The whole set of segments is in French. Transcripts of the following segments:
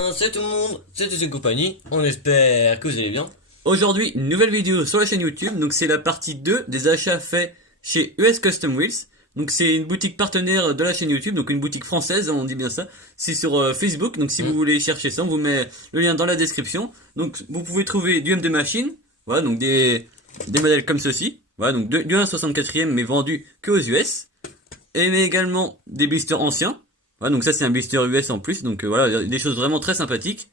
Salut tout le monde, c'est une compagnie, on espère que vous allez bien. Aujourd'hui, une nouvelle vidéo sur la chaîne YouTube. Donc c'est la partie 2 des achats faits chez US Custom Wheels. Donc c'est une boutique partenaire de la chaîne YouTube, donc une boutique française, on dit bien ça. C'est sur Facebook, donc si vous voulez chercher ça, on vous met le lien dans la description. Donc vous pouvez trouver du M2 machine, voilà, donc des modèles comme ceci. Voilà, donc du 1/64e mais vendu que aux US. Mais également des blisters anciens. Voilà, donc ça c'est un blister US en plus, donc voilà, des choses vraiment très sympathiques.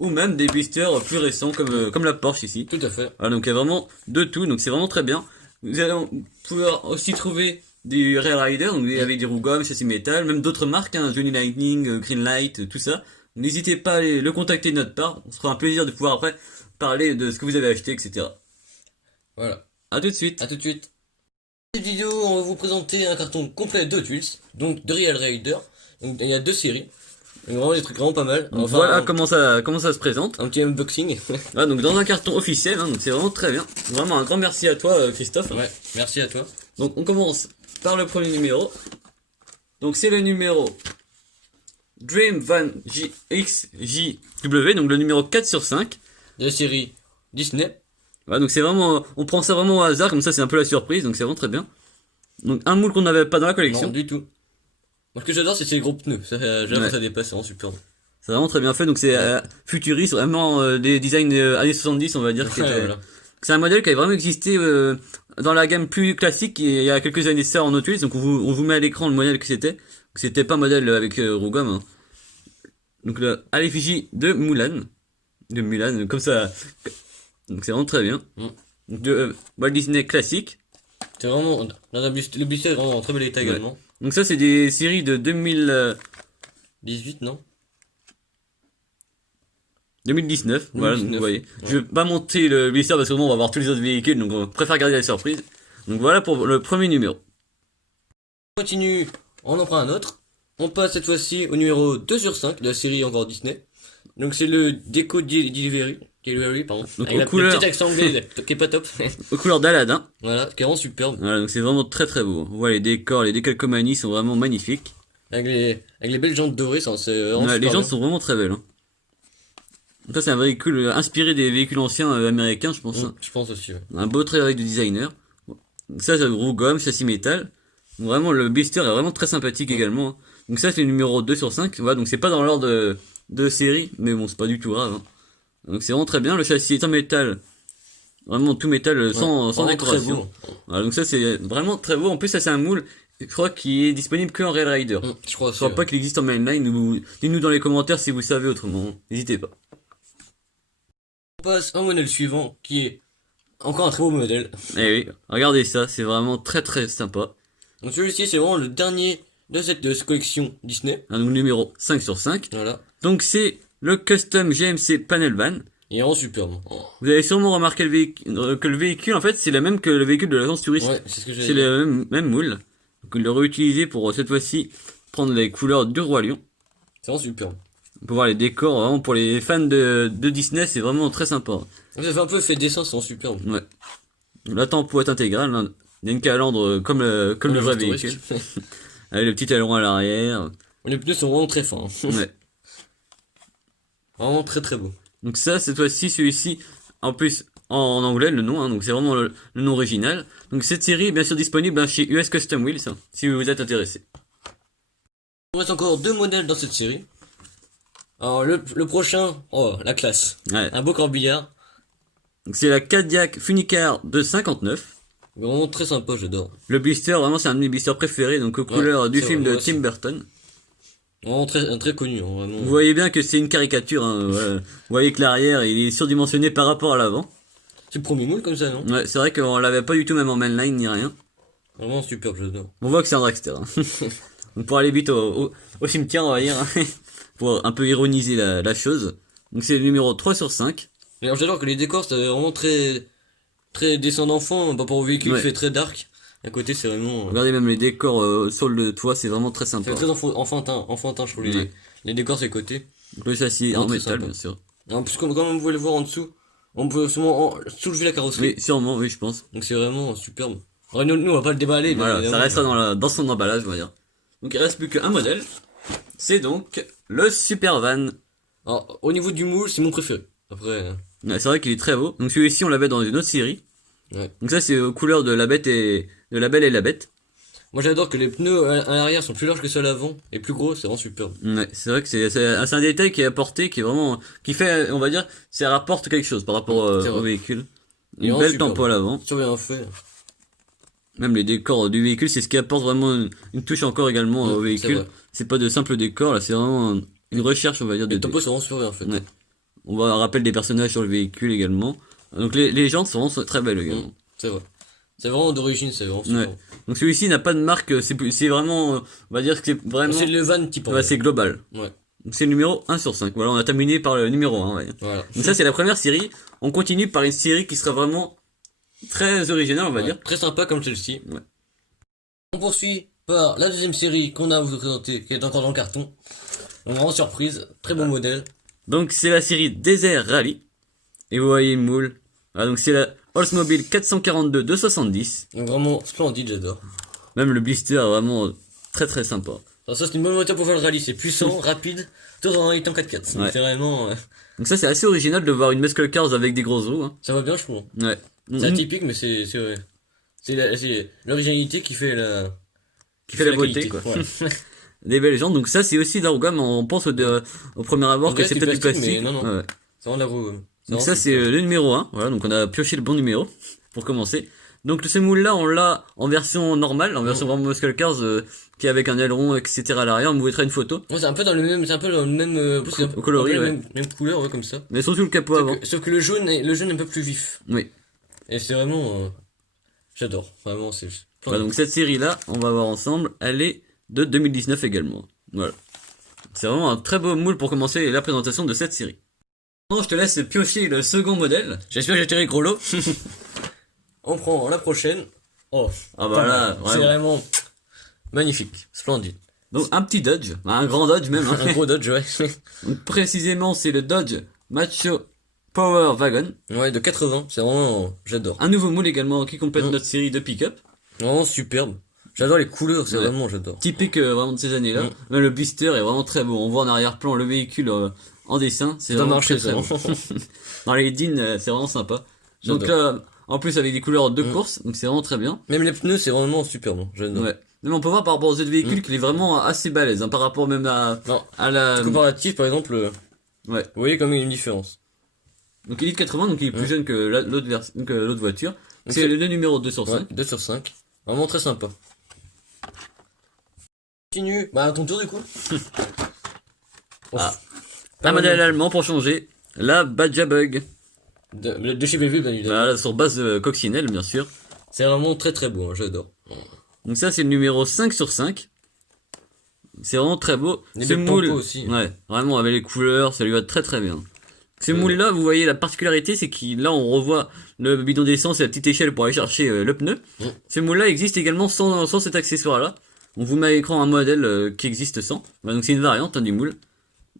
Ou même des blisters plus récents comme la Porsche ici. Tout à fait. Voilà, donc il y a vraiment de tout, donc c'est vraiment très bien. Vous allez pouvoir aussi trouver des Rail Rider, donc avec des roues gommes, châssis métal, même d'autres marques, hein, Johnny Lightning, Greenlight, tout ça. N'hésitez pas à le contacter de notre part, on se fera un plaisir de pouvoir après parler de ce que vous avez acheté, etc. Voilà, A tout de suite. à tout de suite. Cette vidéo, on va vous présenter un carton complet de Hot Wheels, donc de Real Raider. Donc il y a deux séries, donc vraiment des trucs vraiment pas mal. Donc Enfin, voilà comment ça se présente. un petit unboxing. Voilà, donc dans un carton officiel, hein, donc c'est vraiment très bien. Vraiment un grand merci à toi Christophe. Ouais, merci à toi. Donc on commence par le premier numéro. Donc c'est le numéro Dream Van XJW, donc le numéro 4 sur 5. De la série Disney. Voilà, donc c'est vraiment, on prend ça vraiment au hasard, comme ça c'est un peu la surprise, donc c'est vraiment très bien. Donc un moule qu'on n'avait pas dans la collection. Non, du tout. Moi ce que j'adore c'est ces gros pneus, ça, j'adore Ouais. ça dépasse, c'est vraiment super. C'est vraiment très bien fait, donc c'est futuriste, vraiment des designs années 70 on va dire. Ouais, voilà. C'est un modèle qui avait vraiment existé dans la gamme plus classique il y a quelques années ça en Hot Wheels, donc on vous met à l'écran le modèle que c'était. C'était pas un modèle avec roue gomme, hein. Donc à l'effigie de Mulan, comme ça. Donc c'est vraiment très bien. De Walt Disney classique. C'est vraiment, le blister est vraiment en très bel état également. Donc ça c'est des séries de 18 non? 2019, voilà, donc 2019, vous voyez. ouais. Je vais pas monter le blister parce que bon, on va voir tous les autres véhicules, donc on préfère garder la surprise. Donc voilà pour le premier numéro. On continue, on en prend un autre. On passe cette fois-ci au numéro 2 sur 5 de la série encore Disney. Donc c'est le Deco Delivery, pardon. Donc Avec aux couleurs. le petit accent anglais qui est pas top. Aux couleurs d'Aladin. Voilà, qui est vraiment superbe. Voilà, donc c'est vraiment très très beau. On voit les décors, les décalcomanies sont vraiment magnifiques. Avec les belles jantes dorées, c'est vraiment Ouais, super les jantes bien. sont vraiment très belles, hein. Donc ça c'est un véhicule inspiré des véhicules anciens américains, je pense, hein. Je pense aussi, ouais. Un beau travail de designer. Donc ça c'est roue gomme, châssis métal. Donc vraiment le blister est vraiment très sympathique également, hein. Donc ça c'est le numéro 2 sur 5. Voilà, donc c'est pas dans l'ordre de série, mais bon c'est pas du tout grave, hein. Donc c'est vraiment très bien, le châssis est en métal. Vraiment tout métal sans Vraiment très décoration. beau. Voilà, donc ça c'est vraiment très beau. En plus ça c'est un moule, je crois qu'il est disponible que en Rail Rider. Je crois Je aussi. crois Ouais. pas qu'il existe en mainline, dites-nous dans les commentaires si vous savez autrement. N'hésitez pas. On passe au modèle suivant qui est encore un très beau modèle. Eh oui, regardez ça, c'est vraiment très très sympa. Donc celui-ci c'est vraiment le dernier de cette collection Disney. Donc numéro 5 sur 5. Voilà. Donc c'est le Custom GMC Panel Van. Il est vraiment superbe. Vous avez sûrement remarqué que le véhicule en fait c'est le même que le véhicule de l'agence touriste. Ouais, c'est ce que j'ai C'est dit. le même moule. Donc il l'a réutilisé pour cette fois-ci prendre les couleurs du Roi Lion. C'est vraiment superbe. On peut voir les décors, vraiment pour les fans de Disney c'est vraiment très sympa. Ça fait un peu fait dessin, c'est vraiment superbe. Ouais. La tempo est intégrale, hein. Il y a une calandre comme le vrai véhicule. Avec le petit aileron à l'arrière. Les pneus sont vraiment très fins. Hein. Ouais. Vraiment très très beau. Donc ça, cette fois-ci, celui-ci, en plus en anglais le nom, hein, donc c'est vraiment le nom original. Donc cette série est bien sûr disponible hein, chez US Custom Wheels, hein, si vous êtes intéressé. Il reste encore deux modèles dans cette série. Alors le prochain, oh la classe. Ouais. Un beau corbillard. Donc c'est la Cadillac Funicar de 59. Vraiment très sympa, j'adore. Le blister, vraiment c'est un de mes blisters préférés, donc aux couleurs du c'est film vrai, de moi Tim aussi. Burton. Vraiment très connu, hein, vraiment. Vous voyez bien que c'est une caricature, hein, voilà. Vous voyez que l'arrière il est surdimensionné par rapport à l'avant. C'est le premier moule comme ça, non? Ouais, c'est vrai qu'on l'avait pas du tout même en mainline ni rien. Vraiment superbe, j'adore. On voit que c'est un dragster, hein. Donc pour aller vite au cimetière on va dire, hein, pour un peu ironiser la chose. Donc c'est le numéro 3 sur 5. Et alors j'adore que les décors c'est vraiment très dessin d'enfant, par rapport au véhicule Ouais. qui fait très dark. À côté c'est vraiment Regardez même les décors au sol de toit, c'est vraiment très sympa. c'est très enfantin je trouve Ouais. les décors c'est côté. Donc le châssis Non, en très métal sympa. bien sûr. Et en plus comme vous pouvez le voir en dessous, on peut sûrement soulever la carrosserie. Oui, sûrement, oui je pense. Donc c'est vraiment superbe. Alors, nous on va pas le déballer, bien Voilà, ça évidemment. restera dans son emballage on va dire. Donc il reste plus qu'un modèle. C'est donc le Supervan Alors, au niveau du moule, c'est mon préféré. Après, Ouais, c'est vrai qu'il est très beau. Donc celui-ci, on l'avait dans une autre série. ouais. Donc ça, c'est aux couleurs de la bête et de la belle et la bête. Moi, j'adore que les pneus à l'arrière sont plus larges que ceux à l'avant et plus gros, c'est vraiment superbe. Ouais, c'est vrai que c'est un détail qui est apporté, qui est vraiment, qui fait, on va dire, ça rapporte quelque chose par rapport C'est vrai. au véhicule. Il est Une vraiment belle superbe. tempo à l'avant. Sur bien fait. Même les décors du véhicule, c'est ce qui apporte vraiment une touche encore également au C'est véhicule. vrai. C'est pas de simples décors, là, c'est vraiment une recherche, on va dire, Les tempos sont vraiment super bien faits. Ouais. On voit un rappel des personnages sur le véhicule également. Donc les jantes sont vraiment très belles également. C'est vrai. C'est vraiment d'origine, c'est vraiment Ouais. super. Donc celui-ci n'a pas de marque, c'est vraiment, on va dire que c'est vraiment, C'est le van type en ouais, fait. c'est global. Ouais. Donc c'est le numéro 1 sur 5. Voilà, on a terminé par le numéro 1, ouais. Voilà. Donc ça c'est la première série. On continue par une série qui sera vraiment très originale, on va Ouais. dire. Très sympa comme celle-ci. Ouais. On poursuit par la deuxième série qu'on a à vous présenter, qui est encore dans le carton. Donc vraiment surprise, très bon modèle. Donc c'est la série Desert Rally. Et vous voyez le moule. Ah, donc c'est la Oldsmobile 442 270. Donc vraiment splendide, j'adore. Même le blister est vraiment très très sympa. Alors ça c'est une bonne moteur pour faire le rallye, c'est puissant, rapide, tout en étant 4x4. Donc Ouais. c'est vraiment, Donc ça c'est assez original de voir une muscle cars avec des grosses roues. Hein. ça va bien je trouve. Ouais. C'est atypique mais c'est l'originalité qui fait Qui fait la beauté, qualité. quoi. Voilà. Des belles jantes. Donc ça c'est aussi d'orgame. On pense au premier abord On que dirait c'est du peut-être du plastique, plastique. mais non, non. Ouais. C'est vraiment de la roue. Donc ça c'est le numéro 1. Voilà, donc on a pioché le bon numéro pour commencer. Donc ce moule là on l'a en version normale, en version vraiment muscle cars qui est avec un aileron etc à l'arrière. On vous mettra une photo. Ouais, c'est un peu dans le même, c'est un peu dans le même, c'est un peu- Coloris, un peu la ouais. même couleur, ouais, comme ça. Mais surtout le capot avant. Sauf que le jaune est un peu plus vif. Oui. Et c'est vraiment, j'adore. Vraiment, c'est. Voilà, donc cette série là, on va voir ensemble, elle est de 2019 également. Voilà. C'est vraiment un très beau moule pour commencer la présentation de cette série. Maintenant, je te laisse piocher le second modèle. J'espère que j'ai tiré gros lot. On prend la prochaine. Oh. Ah bah là, c'est vraiment. vraiment magnifique, splendide. Donc un petit Dodge, un grand Dodge même. Hein. Un gros Dodge, ouais. Donc précisément c'est le Dodge Macho Power Wagon. Ouais, de 80. C'est vraiment, j'adore. Un nouveau moule également qui complète notre série de pick-up. Vraiment superbe. J'adore les couleurs, c'est Ouais. vraiment, j'adore. Typique vraiment de ces années-là. Même le blister est vraiment très beau. On voit en arrière-plan le véhicule en dessin. C'est Ça vraiment marche, très ça. très beau. Dans les jeans, c'est vraiment sympa. Donc là, en plus avec des couleurs de course, donc c'est vraiment très bien. Même les pneus, c'est vraiment superbe. J'adore. Ouais. Même on peut voir par rapport aux autres véhicules qu'il est vraiment assez balèze, hein, par rapport même Non. à la... Comparatif, par exemple, Ouais. vous voyez comme il y a une différence. Donc Elite 80, donc il est plus jeune que l'autre voiture. Donc C'est le numéro 2 sur 5. Ouais, 2 sur 5. Vraiment très sympa. Continue. Bah, à ton tour du coup. Ah. Pas Un mal modèle non allemand pour changer. La Badja Bug. de chez BV, bien évidemment. Voilà, sur base coccinelle, bien sûr. C'est vraiment très très beau, hein, j'adore. Donc ça, c'est le numéro 5 sur 5. C'est vraiment très beau. Les Ce belles moule, tampons aussi. ouais, vraiment avec les couleurs, ça lui va très très bien. Ce moule-là, vous voyez la particularité, c'est qu'il là on revoit le bidon d'essence et la petite échelle pour aller chercher le pneu. Ce moule-là existe également sans cet accessoire-là. On vous met à l'écran un modèle qui existe sans. Voilà, donc c'est une variante hein, du moule.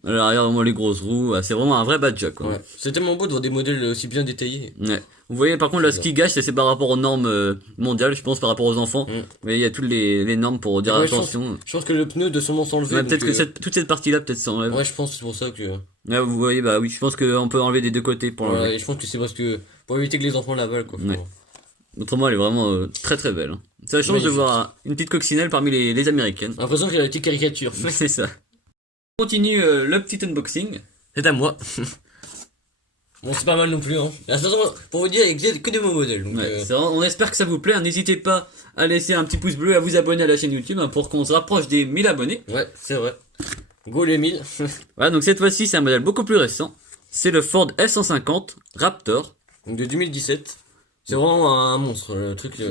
À l'arrière, vraiment les grosses roues, c'est vraiment un vrai Badja quoi. Ouais. C'est tellement beau de voir des modèles aussi bien détaillés. Ouais. Vous voyez par contre là ce qui gâche c'est par rapport aux normes mondiales, je pense par rapport aux enfants. Mais il y a toutes les normes pour dire Ouais, attention. Je pense que le pneu doit sûrement s'enlever. Ouais, donc, peut-être que toute cette partie-là peut-être s'enlève. Ouais, je pense que c'est pour ça que. Là vous voyez bah oui, je pense qu'on peut enlever des deux côtés pour l'enlever. Ouais, je pense que c'est parce que. Pour éviter que les enfants l'avalent, quoi. Ouais. Autrement elle est vraiment très très belle. Hein. Ça change de Magnifique. voir une petite coccinelle parmi les américaines. J'ai l'impression qu'il y a la petite caricature. C'est ça. On continue le petit unboxing. C'est à moi. Bon, c'est pas mal non plus, hein. De toute façon, pour vous dire, il y a que des beaux modèles. Donc, Ouais, on espère que ça vous plaît. N'hésitez pas à laisser un petit pouce bleu, à vous abonner à la chaîne YouTube hein, pour qu'on se rapproche des 1000 abonnés. ouais, c'est vrai. Go les 1000. Voilà, donc cette fois-ci c'est un modèle beaucoup plus récent. C'est le Ford F-150 Raptor. Donc de 2017. C'est vraiment un monstre, le truc. Ouais.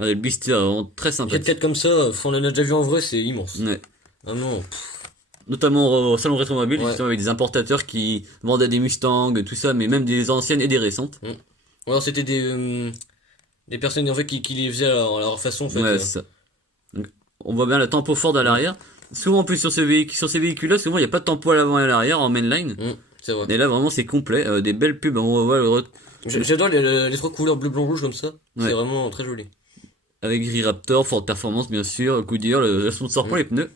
Ouais, le blister vraiment très sympa. 4x4 comme ça, on en a déjà vu en vrai, c'est immense. Ouais. Vraiment. Notamment au salon rétromobile, Ouais. justement avec des importateurs qui vendaient des Mustangs, tout ça, mais même des anciennes et des récentes. Ou alors c'était des personnes en fait qui les faisaient à leur façon en fait. Ouais, c'est ça. Donc, on voit bien la tempo Ford à l'arrière. Souvent en plus sur ces véhicules-là, souvent il n'y a pas de tempo à l'avant et à l'arrière en mainline. C'est vrai. Et là vraiment c'est complet, des belles pubs. On voit J'adore les trois couleurs bleu, blanc, rouge comme ça. Ouais. C'est vraiment très joli. avec gris Raptor, Ford Performance bien sûr, Goodyear, le sponsor pour les pneus.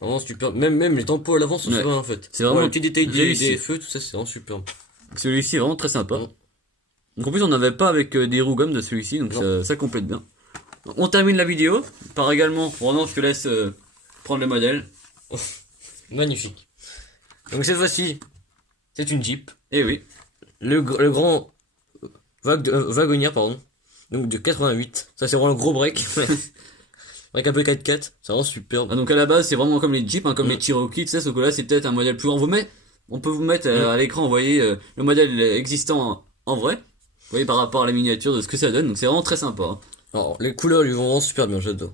Vraiment super. Même les tampons à l'avant sont Ouais. super en fait. C'est vraiment Ouais, les petits détails réussi. des feux, tout ça, c'est vraiment super. Donc celui-ci est vraiment très sympa. Mm. Donc en plus on n'avait pas avec des roues gomme de celui-ci, donc ça complète bien. Donc, on termine la vidéo par également, Ronan je te laisse prendre le modèle. Magnifique. Donc cette fois-ci, c'est une Jeep. Et oui, Le grand wagonnier, pardon. Donc de 88. Ça, c'est vraiment le gros break. Avec un peu 4x4. C'est vraiment superbe. ah, donc à la base c'est vraiment comme les Jeeps, hein, comme Mm. les Cherokee, tu sais, sauf que là c'est peut-être un modèle plus grand. On peut vous mettre à l'écran, vous voyez le modèle existant en vrai. Vous voyez par rapport à la miniature de ce que ça donne, donc c'est vraiment très sympa. Hein. Alors, les couleurs lui vont vraiment super bien, j'adore.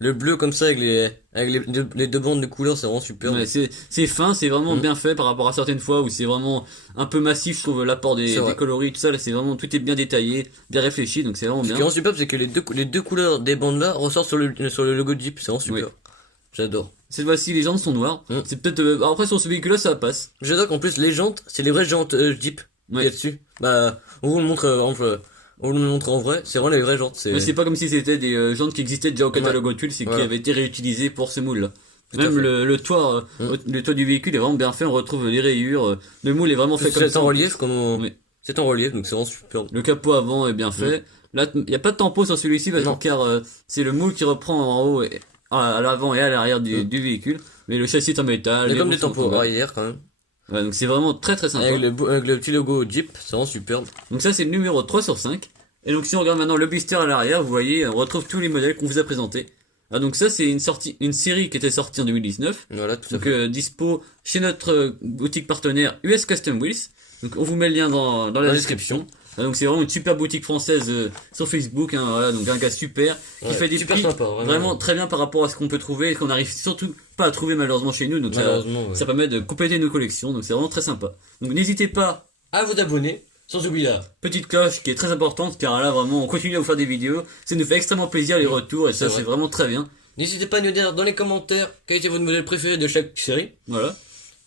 Le bleu comme ça avec les deux bandes de couleurs, c'est vraiment superbe. Ouais, c'est fin, c'est vraiment bien fait par rapport à certaines fois où c'est vraiment un peu massif, je trouve l'apport C'est des vrai. coloris, tout ça, là c'est vraiment, tout est bien détaillé, bien réfléchi, donc c'est vraiment Ce qui est bien. vraiment superbe, c'est que les deux couleurs des bandes là ressortent sur le logo de Jeep. C'est vraiment super. Oui. J'adore. Cette fois-ci les jantes sont noires, Mm. c'est peut-être, après sur ce véhicule là ça passe. J'adore qu'en plus les jantes, c'est les vraies jantes Jeep. Ouais. Il y a dessus. Bah, on vous le montre on vous le montre en vrai. C'est vraiment les vraies jantes. C'est Mais c'est pas comme si c'était des jantes qui existaient déjà au catalogue Hot Wheels et qui Voilà. avaient été réutilisées pour ce moule là. Tout à Même fait. le toit, le toit du véhicule est vraiment bien fait, on retrouve les rayures, le moule est vraiment fait comme c'est ça. en relief comme Oui. c'est en relief, donc c'est vraiment superbe. Le capot avant est bien fait. Là, il n'y a pas de tempo sur celui-ci Non. car c'est le moule qui reprend en haut, à l'avant et à l'arrière du véhicule. Mais le châssis est en métal. Il y a les comme roues des sont en tampons métal. arrière quand même. Ouais, donc c'est vraiment très très sympa. Avec le petit logo Jeep, c'est vraiment superbe. Donc ça c'est le numéro 3 sur 5. Et donc si on regarde maintenant le blister à l'arrière, vous voyez, on retrouve tous les modèles qu'on vous a présentés. Ah, donc ça c'est une série qui était sortie en 2019. Voilà, tout à Donc fait. dispo chez notre boutique partenaire US Custom Wheels. Donc on vous met le lien dans la description. Ah, donc c'est vraiment une super boutique française sur Facebook. Hein, voilà, donc un gars super qui Ouais, fait des super prix sympa, vraiment très bien par rapport à ce qu'on peut trouver et qu'on arrive surtout pas à trouver malheureusement chez nous. Donc Malheureusement, ouais. ça permet de compléter nos collections. Donc c'est vraiment très sympa. Donc n'hésitez pas. À vous abonner, sans oublier la Petite cloche qui est très importante car là vraiment on continue à vous faire des vidéos. Ça nous fait extrêmement plaisir les retours et ça C'est c'est vrai. vraiment très bien. N'hésitez pas à nous dire dans les commentaires quel était votre modèle préféré de chaque série. Voilà.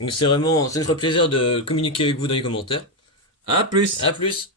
Donc c'est vraiment, ça nous fera plaisir de communiquer avec vous dans les commentaires. À plus. À plus.